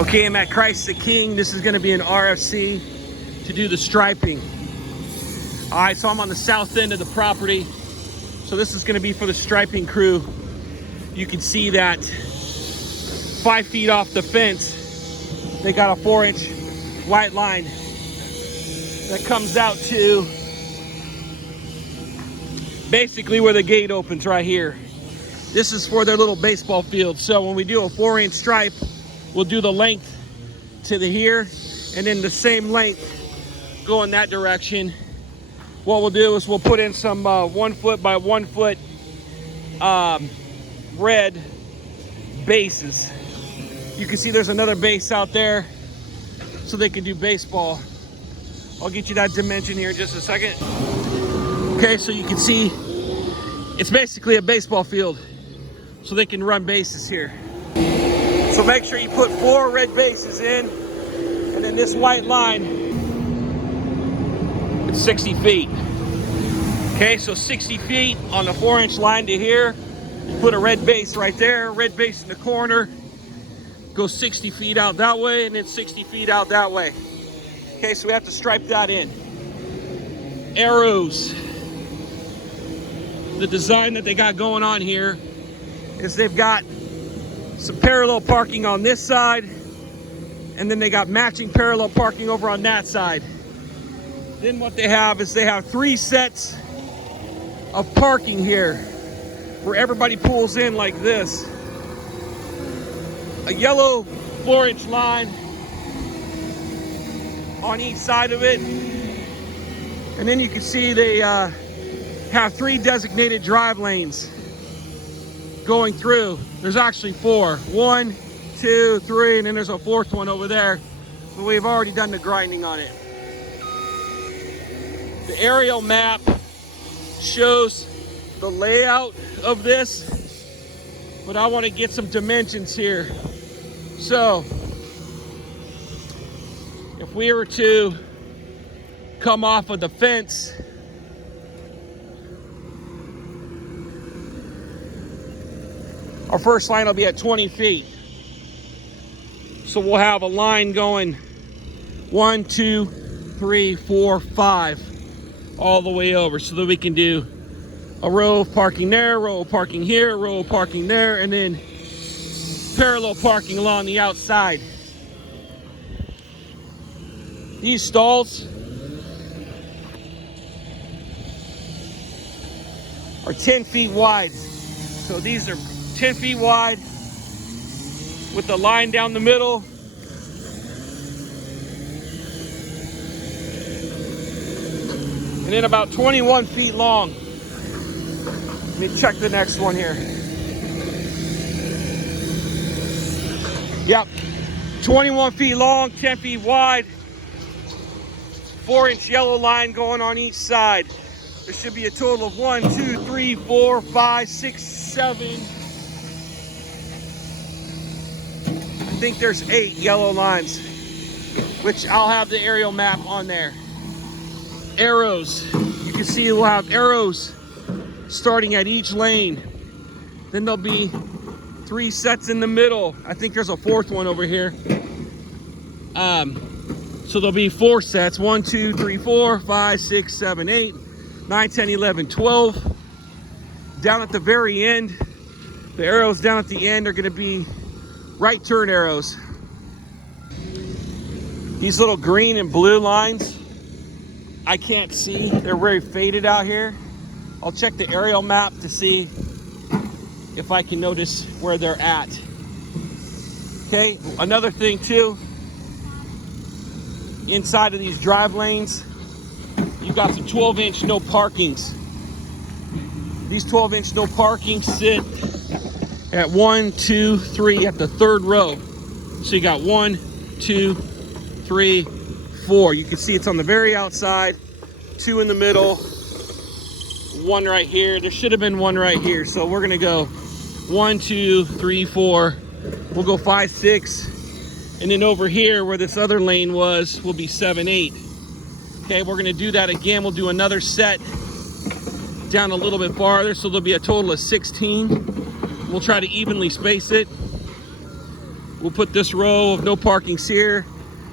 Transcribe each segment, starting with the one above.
Okay, I'm at Christ the King. This is going to be an RFC to do the striping. All right, so I'm on the south end of the property. So this is going to be for the striping crew. You can see that 5 feet off the fence, they got a 4-inch white line that comes out to basically where the gate opens right here. This is for their little baseball field. So when we do a 4-inch stripe, we'll do the length to the here, and then the same length go in that direction. What we'll do is we'll put in some 1 foot by 1 foot red bases. You can see there's another base out there so they can do baseball. I'll get you that dimension here in just a second. Okay, so you can see it's basically a baseball field so they can run bases here. So make sure you put 4 red bases in, and then this white line, it's 60 feet. Okay, so 60 feet on the 4-inch line to here. You put a red base right there, red base in the corner. Go 60 feet out that way, and then 60 feet out that way. Okay, so we have to stripe that in. Arrows. The design that they got going on here is they've got some parallel parking on this side, and then they got matching parallel parking over on that side. Then what they have is they have 3 sets of parking here where everybody pulls in like this. A yellow 4-inch line on each side of it. And then you can see they have 3 designated drive lanes going through. There's actually 4. 1, 2, 3, and then there's a 4th one over there. But we've already done the grinding on it. The aerial map shows the layout of this, but I want to get some dimensions here. So if we were to come off of the fence, our first line will be at 20 feet. So we'll have a line going 1, 2, 3, 4, 5 all the way over, so that we can do a row of parking there, a row of parking here, a row of parking there, and then parallel parking along the outside. These stalls are 10 feet wide. So these are 10 feet wide with the line down the middle. And then about 21 feet long. Let me check the next one here. Yep, 21 feet long, 10 feet wide. 4-inch yellow line going on each side. There should be a total of 1, 2, 3, 4, 5, 6, 7. I think there's 8 yellow lines, which I'll have the aerial map on there. Arrows. You can see we'll have arrows starting at each lane. Then there'll be 3 sets in the middle. I think there's a 4th one over here. So there'll be 4 sets. 1, 2, 3, 4, 5, 6, 7, 8, 9, 10, 11, 12. Down at the very end, the arrows down at the end are going to be right turn arrows. These little green and blue lines, I can't see. They're very faded out here. I'll check the aerial map to see if I can notice where they're at. Okay, another thing too, inside of these drive lanes, you've got some 12-inch no parkings. These 12-inch no parkings sit at 1, 2, 3 at the 3rd row. So you got 1, 2, 3, 4. You can see it's on the very outside, 2 in the middle, 1 right here. There should have been 1 right here. So we're gonna go 1, 2, 3, 4. We'll go 5, 6. And then over here where this other lane was will be 7, 8. Okay, we're gonna do that again. We'll do another set down a little bit farther, so there'll be a total of 16. We'll try to evenly space it. we'll put this row of no parkings here,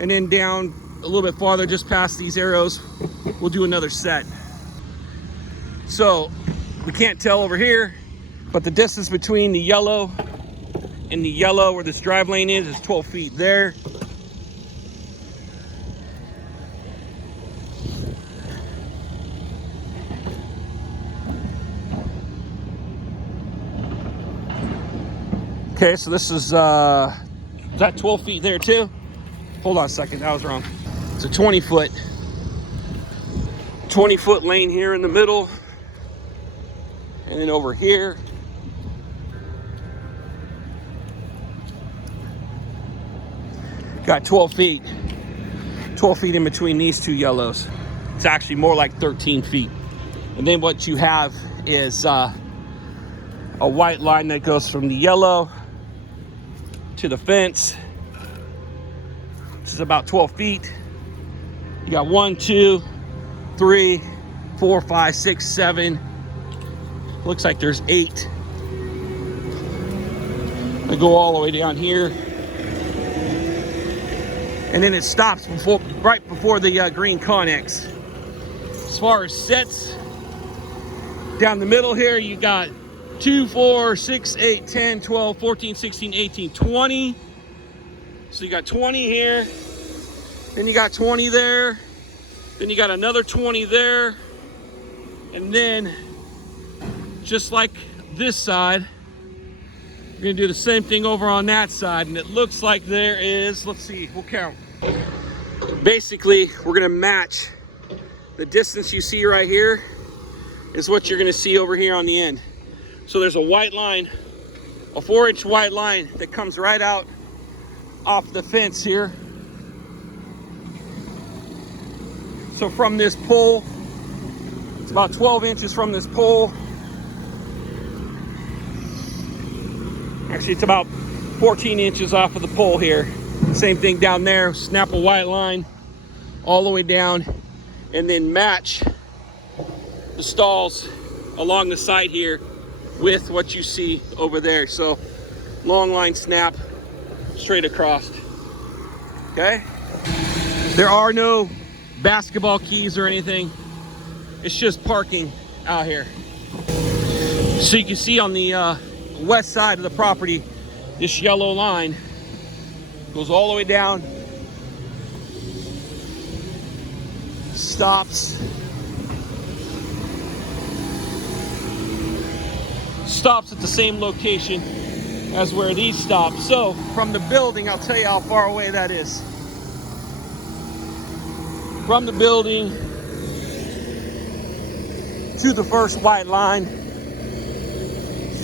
and then down a little bit farther, just past these arrows, we'll do another set. So we can't tell over here, but the distance between the yellow and the yellow where this drive lane is 12 feet there. Okay, so this is that 12 feet there too? Hold on a second, that was wrong. It's a 20 foot lane here in the middle. And then over here, got 12 feet in between these two yellows. It's actually more like 13 feet. And then what you have is a white line that goes from the yellow to the fence, which is about 12 feet. You got 1, 2, 3, 4, 5, 6, 7. Looks like there's 8. I go all the way down here. And then it stops right before the green Connex. As far as sets, down the middle here, you got 2, 4, 6, 8, 10, 12, 14, 16, 18, 20. So you got 20 here. Then you got 20 there. Then you got another 20 there. And then, just like this side, you're gonna do the same thing over on that side. And it looks like there is, let's see, we'll count. Basically, we're gonna match the distance you see right here is what you're gonna see over here on the end. So there's a white line, a 4-inch white line that comes right out off the fence here. So from this pole, it's about 12 inches from this pole. Actually, it's about 14 inches off of the pole here. Same thing down there, snap a white line all the way down, and then match the stalls along the side here with what you see over there. So long line snap straight across. Okay, there are no basketball keys or anything. It's just parking out here. So you can see on the west side of the property, this yellow line goes all the way down, stops at the same location as where these stop. So from the building, I'll tell you how far away that is. From the building to the first white line,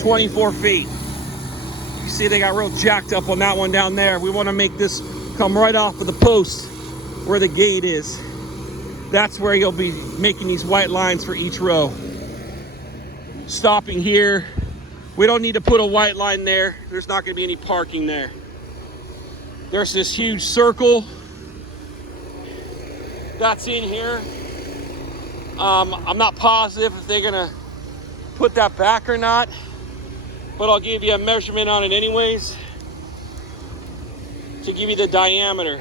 24 feet. You see they got real jacked up on that one down there. We want to make this come right off of the post where the gate is. That's where you'll be making these white lines for each row. Stopping here. We don't need to put a white line there. There's not going to be any parking there. There's this huge circle that's in here. I'm not positive if they're going to put that back or not, but I'll give you a measurement on it anyways to give you the diameter.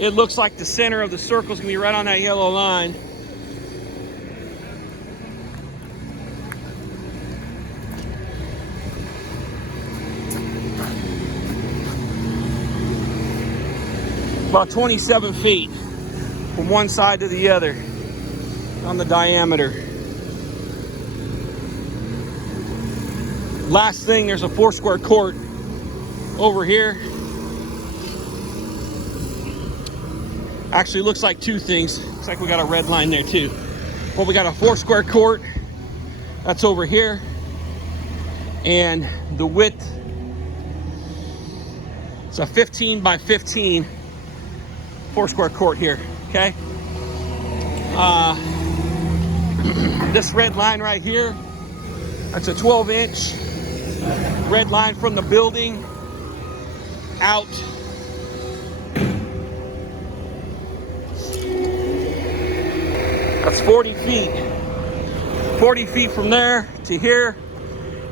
It looks like the center of the circle is going to be right on that yellow line. About 27 feet from one side to the other on the diameter. Last thing, there's a 4-square court over here. Actually, looks like 2 things. Looks like we got a red line there too. Well, we got a 4-square court that's over here, and the width, it's a 15 by 15 4-square court here. Okay. This red line right here, that's a 12-inch red line from the building out. That's 40 feet. 40 feet from there to here.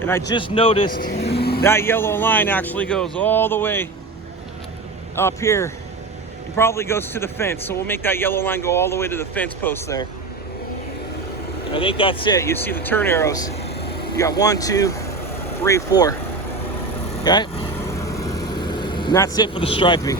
And I just noticed That yellow line actually goes all the way up here. It probably goes to the fence. So we'll make that yellow line go all the way to the fence post there. I think that's it. You see the turn arrows. You got 1, 2, 3, 4. Okay? And that's it for the striping.